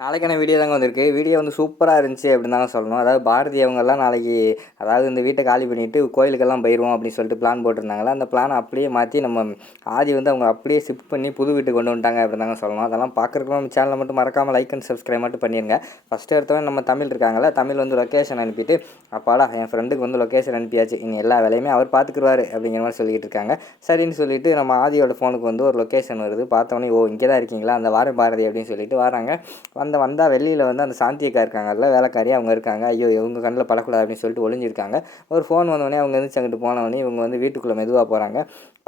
நாளைக்கான வீடியோ தாங்க வந்திருக்கு. வீடியோ வந்து சூப்பராக இருந்துச்சு அப்படின்னு தாங்க சொல்லணும். அதாவது பாரதி அவங்கெல்லாம் நாளைக்கு அதாவது இந்த வீட்டை காலி பண்ணிவிட்டு கோயிலுக்கெல்லாம் போயிடுவோம் அப்படின்னு சொல்லிட்டு பிளான் போட்டிருந்தாங்களா, அந்த பிளானை அப்படியே மாற்றி நம்ம ஆதி வந்து அவங்க அப்படியே ஷிஃப்ட் பண்ணி புது வீட்டுக்கு கொண்டு வந்துட்டாங்க அப்படின்னு தாங்க சொல்லணும். அதெல்லாம் பார்க்குறதுக்கு நம்ம சேனலை மட்டும் மறக்காமல் லைக் அண்ட் சப்ஸ்கிரைப் மட்டும் பண்ணிடுங்க. ஃபஸ்ட்டு எடுத்தவங்க நம்ம தமிழ் இருக்காங்களா, தமிழ் வந்து லொக்கேஷன் அனுப்பிட்டு அப்பாடா என் ஃப்ரெண்டுக்கு வந்து லொக்கேஷன் அனுப்பியாச்சு, இனி எல்லா வேலையுமே அவர் பார்த்துக்குருவாரு அப்படிங்கிற மாதிரி சொல்லிட்டு இருக்காங்க. சரின்னு சொல்லிட்டு நம்ம ஆதியோட ஃபோனுக்கு வந்து ஒரு லொக்கேஷன் வருது. பார்த்தோன்னே ஓ இங்கே தான் இருக்கீங்களா, அந்த வார பாரதி அப்படின்னு சொல்லிட்டு வராங்க. வந்தால் வெளியில் வந்து அந்த சாந்தி அக்கா இருக்காங்கல்ல, வேலைக்காரி அவங்க இருக்காங்க. ஐயோ இவங்க கண்ணில் படக்கூடாது அப்படின்னு சொல்லிட்டு ஒளிஞ்சிருக்காங்க. ஒரு ஃபோன் வந்தோடனே அவங்க எந்திரிச்சு அங்கிட்டு போனவொடனே இவங்க வந்து வீட்டுக்குள்ளே மெதுவாக போகிறாங்க.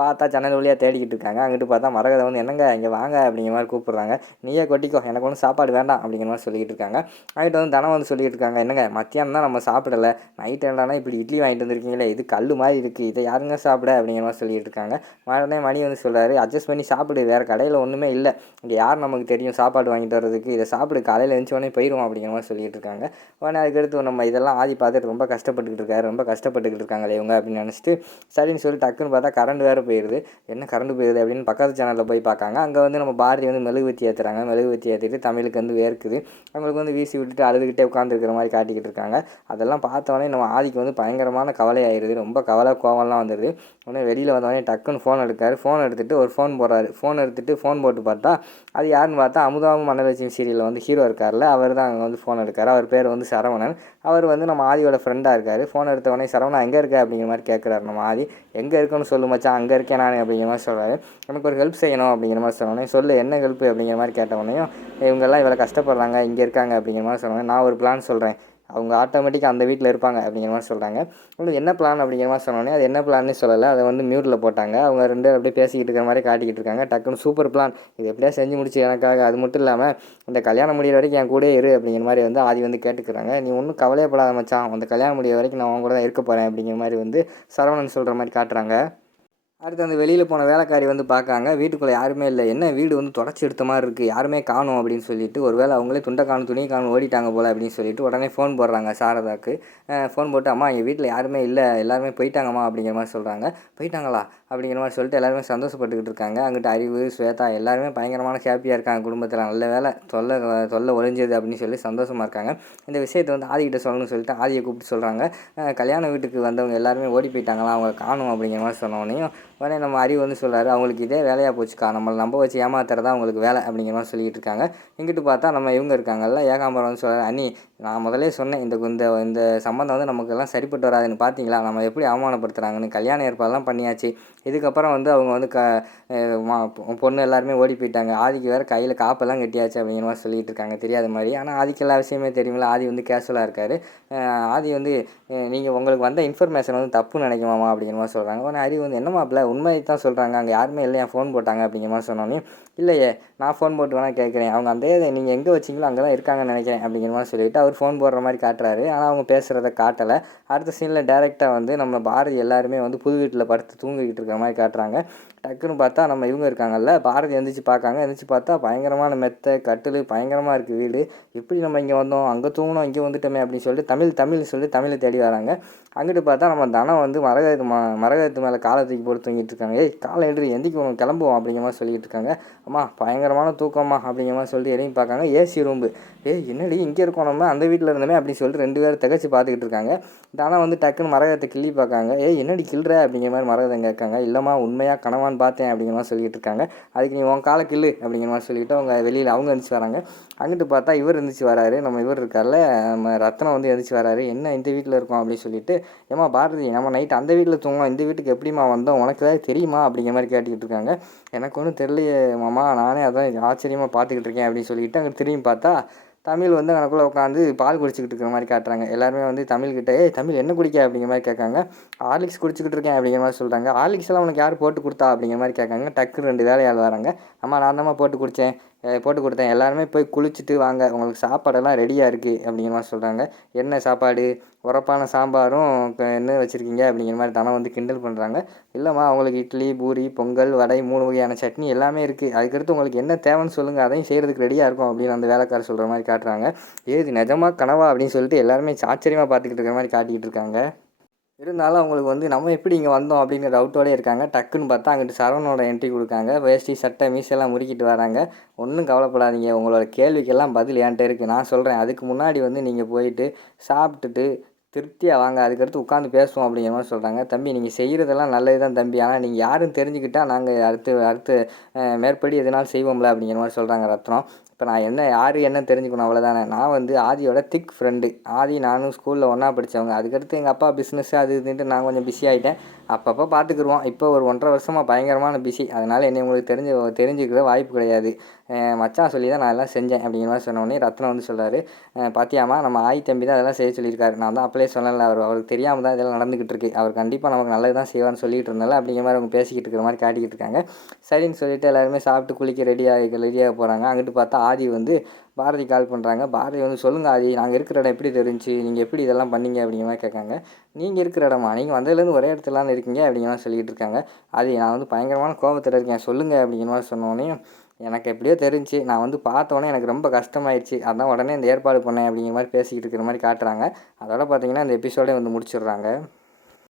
பார்த்தா ஜன்னல் வழியாக தேடிக்கிட்டு இருக்காங்க. அங்கிட்டு பார்த்தா மரகதை வந்து என்னங்க இங்கே வாங்க அப்படிங்கிற மாதிரி கூப்பிட்றாங்க. நீயே கொட்டிக்கோ, எனக்கு ஒன்றும் சாப்பாடு வேண்டாம் அப்படிங்கிற மாதிரி சொல்லிக்கிட்டு இருக்காங்க. நைட்டு வந்து தனம் வந்து சொல்லிக்கிட்டு இருக்காங்க, என்னங்க மத்தியானம் தான் நம்ம சாப்பிடலை, நைட்டு என்னன்னா இப்படி இட்லி வாங்கிட்டு வந்திருக்கீங்களே, இது கல் மாதிரி இருக்குது, இதை யாருங்க சாப்பிட அப்படிங்கிற மாதிரி சொல்லிக்கிட்டு இருக்காங்க. உடனே மணி வந்து சொல்கிறாரு, அட்ஜஸ்ட் பண்ணி சாப்பிடு, வேறு கடையில் ஒன்றுமே இல்லை, இங்கே யார் நமக்கு தெரியும் சாப்பாடு வாங்கிட்டு வர்றதுக்கு, இதை சாப்பிடு, காலையில் எழுந்தோடனே போயிடுவோம் அப்படிங்கிற மாதிரி சொல்லிட்டு இருக்காங்க. உடனே அதுக்கடுத்து நம்ம இதெல்லாம் ஆதி பார்த்துட்டு ரொம்ப கஷ்டப்பட்டுக்கிட்டு இருக்காரு, ரொம்ப கஷ்டப்பட்டுக்கிட்டு இருக்காங்களே இவங்க அப்படின்னு நினச்சிட்டு சரின்னு சொல்லி டக்குன்னு பார்த்தா கரண்ட் வேறு போயிடுது. என்ன கரண்ட் போயிடுது அப்படின்னு பக்கத்து சேனலில் போய் பார்க்காங்க. அங்கே வந்து நம்ம பாரதி வந்து மெழுகுவத்தி ஏற்றுறாங்க. மெழுகுவத்தி ஏற்றிட்டு தமிழுக்கு வந்து வேர்க்குது. அவங்களுக்கு வந்து வீசி விட்டுட்டு அழுதுகிட்டே உட்காந்துருக்கிற மாதிரி காட்டிக்கிட்டு இருக்காங்க. அதெல்லாம் பார்த்தோன்னே நம்ம ஆதிக்கு வந்து பயங்கரமான கவலை ஆயிடுது. ரொம்ப கவலை கோவம்லாம் வந்துடுது. உடனே வெளியில் வந்தோடனே டக்குன்னு ஃபோன் எடுக்காரு. ஃபோன் எடுத்துகிட்டு ஒரு ஃபோன் போடுறாரு. ஃபோன் எடுத்துகிட்டு ஃபோன் போட்டு பார்த்தா அது யாருன்னு பார்த்தா அமுதாவும் மன்னலட்சுமி சீரியலில் வந்து ஹீரோ இருக்கார்ல, அவர் தான் அங்கே வந்து ஃபோன் எடுக்கார். அவர் பேர் வந்து சரவணன். அவர் வந்து நம்ம ஆதியோட ஃப்ரெண்டாக இருக்கார். ஃபோன் எடுத்த உடனே சரவணா எங்கே இருக்க அப்படிங்கிற மாதிரி கேட்குறாரு நம்ம ஆதி. எங்கே இருக்குன்னு சொல்லு மச்சான், அங்கே இருக்கேன் நான் அப்படிங்கிற மாதிரி சொல்கிறாரு. எனக்கு ஒரு ஹெல்ப் செய்யணும் அப்படிங்கிற மாதிரி சொன்னோடனே சொல்லு என்ன ஹெல்ப் அப்படிங்கிற மாதிரி கேட்டவொடனையும் இவங்கெல்லாம் இவ்வளோ கஷ்டப்படுறாங்க, இங்கே இருக்காங்க அப்படிங்கிற மாதிரி சொன்னோன்னே நான் ஒரு பிளான் சொல்கிறேன், அவங்க ஆட்டோமேட்டிக்காக அந்த வீட்டில் இருப்பாங்க அப்படிங்கிற மாதிரி சொல்கிறாங்க. உங்களுக்கு என்ன பிளான் அப்படிங்கிற மாதிரி சொன்னோன்னே அது என்ன பிளான்னு சொல்லலை, அதை வந்து மியூட்டில் போட்டாங்க. அவங்க ரெண்டு பேரும் அப்படியே பேசிக்கிட்டு இருக்கிற மாதிரி காட்டிக்கிட்டு இருக்காங்க. டக்குன்னு சூப்பர் பிளான், இது எப்படியா செஞ்சு முடிச்சு எனக்காக, அது மட்டும் இல்லாமல் இந்த கல்யாணம் முடிகிற வரைக்கும் என் கூட இரு அப்படிங்கிற மாதிரி வந்து ஆதி வந்து கேட்டுக்கிறாங்க. நீ ஒன்றும் கவலையப்படாத மச்சான், அந்த கல்யாணம் முடிகிற வரைக்கும் நான் அவங்க கூட தான் இருக்க போகிறேன் அப்படிங்கிற மாதிரி வந்து சரவணன் சொல்கிற மாதிரி காட்டுறாங்க. அடுத்து அந்த வெளியில் போன வேலைக்காரி வந்து பார்க்காங்க. வீட்டுக்குள்ளே யாருமே இல்லை. என்ன வீடு வந்து தொடச்சி எடுத்த மாதிரி இருக்குது, யாருமே காணும் அப்படின்னு சொல்லிட்டு, ஒரு வேளை அவங்களே துண்டை காணும் துணியை காணும் ஓடிட்டாங்க போல் அப்படின்னு சொல்லிட்டு உடனே ஃபோன் போடுறாங்க சாரதாக்கு. ஃபோன் போட்டு அம்மா எங்கள் வீட்டில் யாருமே இல்லை, எல்லாருமே போயிட்டாங்கம்மா அப்படிங்கிற மாதிரி சொல்கிறாங்க. போயிட்டாங்களா அப்படிங்கிற மாதிரி சொல்லிட்டு எல்லாருமே சந்தோஷப்பட்டுக்கிட்டு இருக்காங்க. அங்கிட்ட அறிவு ஸ்வேதா எல்லாருமே பயங்கரமான ஹாப்பியாக இருக்காங்க குடும்பத்தில். நல்ல வேலை தொல்லை ஒழிஞ்சது அப்படின்னு சொல்லி சந்தோஷமாக இருக்காங்க. இந்த விஷயத்தை வந்து ஆதிக்கிட்ட சொல்லணும்னு சொல்லிட்டு ஆதியை கூப்பிட்டு சொல்கிறாங்க. கல்யாண வீட்டுக்கு வந்தவங்க எல்லாருமே ஓடி போயிட்டாங்களா, அவங்க காணும் அப்படிங்கிற மாதிரி சொன்னோடனையும் உடனே நம்ம அறிவு வந்து சொல்கிறாரு, அவங்களுக்கு இதே வேலையாக போச்சுக்கா, நம்மளை நம்ப வச்சு ஏமாத்துறதா அவங்களுக்கு வேலை அப்படிங்கிற மாதிரி சொல்லிகிட்டு இருக்காங்க. இங்கிட்டு பார்த்தா நம்ம இவங்க இருக்காங்கல்ல, ஏகாம்பரம் வந்து சொல்கிறார், அண்ணி நான் முதலே சொன்னேன் இந்த இந்த இந்த சம்மந்தம் வந்து நமக்கெல்லாம் சரிப்பட்டு வராதுன்னு, பார்த்தீங்களா நம்ம எப்படி அவமானப்படுத்துகிறாங்கன்னு, கல்யாண ஏற்பாடெல்லாம் பண்ணியாச்சு, இதுக்கப்புறம் வந்து அவங்க வந்து பொண்ணு எல்லாருமே ஓடி போயிட்டாங்க, ஆதிக்கு வேறு கையில் காப்பெல்லாம் கட்டியாச்சு அப்படிங்கிற மாதிரி சொல்லிகிட்டு இருக்காங்க தெரியாத மாதிரி. ஆனால் ஆதிக்கு எல்லா விஷயமே தெரியுமில்ல, ஆதி வந்து கேஷுவலாக இருக்கார். ஆதி வந்து நீங்கள் உங்களுக்கு வந்த இன்ஃபர்மேஷன் வந்து தப்புன்னு நினைக்குமாமா அப்படிங்கிற மாதிரி சொல்கிறாங்க. உடனே அறிவு வந்து என்ன மாப்பிள்ள உண்மையை தான் சொல்கிறாங்க, அங்கே யாருமே இல்லையா ஃபோன் போட்டாங்க அப்படிங்கிற மாதிரி சொன்னோன்னே, இல்லையே நான் ஃபோன் போட்டு வேணால் கேட்குறேன், அவங்க அந்த நீங்கள் எங்கே வச்சிங்களோ அங்கே தான் இருக்காங்கன்னு நினைக்கிறேன் அப்படிங்கிற மாதிரி சொல்லிவிட்டு அவர் ஃபோன் போடுற மாதிரி காட்டுறாரு. ஆனால் அவங்க பேசுகிறத காட்டலை. அடுத்த சீனில் டேரெக்டாக வந்து நம்ம பாரதி எல்லாருமே வந்து புது வீட்டில் படுத்து தூங்கிக்கிட்டு இருக்கிற மாதிரி காட்டுறாங்க. டக்குன்னு பார்த்தா நம்ம இவங்க இருக்காங்கல்ல, பாரதி எந்திரிச்சு பார்க்காங்க. எந்திரிச்சு பார்த்தா பயங்கரமான மெத்தை கட்டில் பயங்கரமாக இருக்குது வீடு. எப்படி நம்ம இங்கே வந்தோம், அங்கே தூங்கினோம், இங்கே வந்துட்டோமே அப்படின்னு சொல்லிட்டு தமிழ் சொல்லி தமிழை தேடி வராங்க. அங்கிட்டு பார்த்தா நம்ம தனம் வந்து மரகதத்து மேலே காலை தூக்கி போட்டு தூங்கிட்டு இருக்காங்க. ஏய் காலை எழுதி எந்திரிக்கும் கிளம்புவோம் அப்படிங்கிற மாதிரி சொல்லிட்டு இருக்காங்க. அம்மா பயங்கரமான தூக்கம்மா அப்படிங்கிற மாதிரி சொல்லிட்டு எதையும் பார்க்காங்க. ஏசி ரூம்பு, என்னடி இங்கே இருக்கோம், நம்ம அந்த வீட்டில் இருந்தோமே அப்படின்னு சொல்லிட்டு ரெண்டு பேரும் திகச்சு பார்த்துக்கிட்டு இருக்காங்க. தனம் வந்து டக்குன்னு மரகதத்தை கிள்ளி பார்க்காங்க. என்னடி கிள்ற அப்படிங்கிற மாதிரி மரகதம் கேட்காங்க. இல்லைம்மா உண்மையாக கனவான்னு பார்த்தேன் அப்படிங்கிற மாதிரி சொல்லிட்டு இருக்காங்க. அதுக்கு நீ உன் காலை கிள்ளு அப்படிங்கிற மாதிரி சொல்லிவிட்டு அவங்க வெளியில் அவங்க எழுந்துச்சு வராங்க. அங்கிட்டு பார்த்தா இவர் எழுந்துச்சு வராரு. நம்ம இவர் இருக்கார்ல, நம்ம ரத்னம் வந்து எழுந்துச்சு வராரு. என்ன இந்த வீட்டில் இருக்கோம் அப்படின்னு சொல்லிட்டு, ஏமா பாரதி நம்ம நைட்டு அந்த வீட்டில் தூங்கலாம், இந்த வீட்டுக்கு எப்படிமா வந்தோம், உனக்கு ஏதாவது தெரியுமா அப்படிங்கிற மாதிரி கேட்டுக்கிட்டு இருக்காங்க. எனக்கு ஒன்றும் தெரியலையே மாமா, நானே அதான் ஆச்சரியமாக பார்த்துக்கிட்டு இருக்கேன் அப்படின்னு சொல்லிட்டு அங்கே திரும்பி பார்த்தா தமிழ் வந்து எனக்குள்ளே உட்காந்து பால் குடிச்சிக்கிட்டு இருக்கிற மாதிரி காட்டுறாங்க. எல்லாருமே வந்து தமிழ்கிட்ட தமிழ் என்ன குடிக்க அப்படிங்கிற மாதிரி கேட்காங்க. ஹார்லிக்ஸ் குடிச்சிக்கிட்டு இருக்கேன் அப்படிங்கிற மாதிரி சொல்கிறாங்க. ஹார்லிக்ஸ் எல்லாம் உனக்கு யார் போட்டு கொடுத்தா அப்படிங்கிற மாதிரி கேட்காங்க. டக்கு ரெண்டு வேலையாள் வராங்க. அம்மா நான் தான்மா போட்டு கொடுத்தேன், எல்லாருமே போய் குளிச்சுட்டு வாங்க, உங்களுக்கு சாப்பாடெல்லாம் ரெடியாக இருக்குது அப்படிங்கிற மாதிரி சொல்கிறாங்க. என்ன சாப்பாடு, உரப்பான சாம்பாரும் என்ன வச்சுருக்கீங்க அப்படிங்கிற மாதிரி தனம் வந்து கிண்டல் பண்ணுறாங்க. இல்லைம்மா அவங்களுக்கு இட்லி பூரி பொங்கல் வடை 3 வகையான சட்னி எல்லாமே இருக்குது, அதுக்கடுத்து உங்களுக்கு என்ன தேவைன்னு சொல்லுங்கள், அதையும் செய்கிறதுக்கு ரெடியாக இருக்கும் அப்படின்னு அந்த வேலைக்காரர் சொல்கிற மாதிரி காட்டுறாங்க. ஏது நிஜமாக கனவா அப்படின்னு சொல்லிட்டு எல்லாருமே ஆச்சரியமாக பார்த்துக்கிட்டு இருக்கிற மாதிரி காட்டிக்கிட்டு இருக்காங்க. இருந்தாலும் அவங்களுக்கு வந்து நம்ம எப்படி இங்கே வந்தோம் அப்படிங்கிற டவுட்டோடே இருக்காங்க. டக்குன்னு பார்த்தா அங்கிட்டு சரவணனோட என்ட்ரி கொடுக்காங்க. வேஷ்டி, சட்டை, மீசையெல்லாம் முறுக்கிட்டு வராங்க. ஒன்றும் கவலைப்படாதீங்க. உங்களோட கேள்விக்கெல்லாம் பதில் என்ட்ட இருக்குது. நான் சொல்கிறேன். அதுக்கு முன்னாடி வந்து நீங்கள் போயிட்டு சாப்பிட்டுட்டு திருப்தியா வாங்க. அதுக்கடுத்து உட்காந்து பேசுவோம் அப்படிங்கிற மாரி சொல்கிறாங்க. தம்பி நீங்கள் செய்கிறதெல்லாம் நல்லது தான் தம்பி. ஆனால் நீங்கள் யாருன்னு தெரிஞ்சுக்கிட்டா நாங்கள் அடுத்து அடுத்து மேற்படி எதுனாலும் செய்வோம்ல அப்படிங்கிற மாரி சொல்கிறாங்க ரத்னம். இப்போ நான் என்ன யார் என்னன்னு தெரிஞ்சுக்கணும் அவ்வளோதானே. நான் வந்து ஆதியோட திக் ஃப்ரெண்டு. ஆதி நானும் ஸ்கூலில் ஒன்றா படித்தவங்க. அதுக்கடுத்து எங்கள் அப்பா பிஸ்னஸ் அது இதுன்ட்டு நான் கொஞ்சம் பிஸி ஆகிட்டேன். அப்பப்போ பார்த்துக்குருவோம். இப்போ ஒரு 1½ வருஷமாக பயங்கரமான பிஸி. அதனால் என்னை உங்களுக்கு தெரிஞ்சுக்கிற வாய்ப்பு கிடையாது. மச்சான் சொல்லி தான் நான் எல்லாம் செஞ்சேன் அப்படிங்கிற மாதிரி சொன்னோடனே ரத்னம் வந்து சொல்கிறாரு, பாத்தியாம்மா நம்ம ஆயி தம்பி தான் அதெல்லாம் செய்ய சொல்லியிருக்காரு. நான் தான் அப்போலே சொன்னேன்ல, அவருக்கு தெரியாமல் தான் இதெல்லாம் நடந்துக்கிட்டு இருக்கு. அவர் கண்டிப்பாக நமக்கு நல்லது தான் செய்வார்னு சொல்லிட்டு இருந்தால அப்படிங்கிற மாதிரி அவங்க பேசிக்கிட்டு இருக்கிற மாதிரி காட்டிக்கிட்டு இருக்காங்க. சரின்னு சொல்லிட்டு எல்லாருமே சாப்பிட்டு குளிக்க ரெடியாக போகிறாங்க. அங்கிட்டு பார்த்தா ஆதி வந்து பாரதி கால் பண்ணுறாங்க. பாரதி வந்து சொல்லுங்கள் ஆதி, நாங்கள் இருக்கிற இடம் எப்படி தெரிஞ்சுச்சு, நீங்கள் எப்படி இதெல்லாம் பண்ணீங்க அப்படிங்கிற மாதிரி கேட்காங்க. நீங்கள் இருக்கிற இடமா, நீங்கள் வந்ததுலேருந்து ஒரே இடத்துலலாம் இருக்கீங்க அப்படிங்கிற மாதிரி சொல்லிக்கிட்டு இருக்காங்க. ஆதி நான் வந்து பயங்கரமான கோபத்தில் இருக்கேன் சொல்லுங்கள் அப்படிங்கிற மாதிரி சொன்னோடனே, எனக்கு எப்படியோ தெரிஞ்சு நான் வந்து பார்த்தோன்னே எனக்கு ரொம்ப கஷ்டமாயிடுச்சு, அதான் உடனே இந்த ஏற்பாடு பண்ணேன் அப்படிங்கிற மாதிரி பேசிக்கிட்டு இருக்கிற மாதிரி காட்டுறாங்க. அதோட பார்த்தீங்கன்னா இந்த எபிசோடே வந்து முடிச்சிடுறாங்க.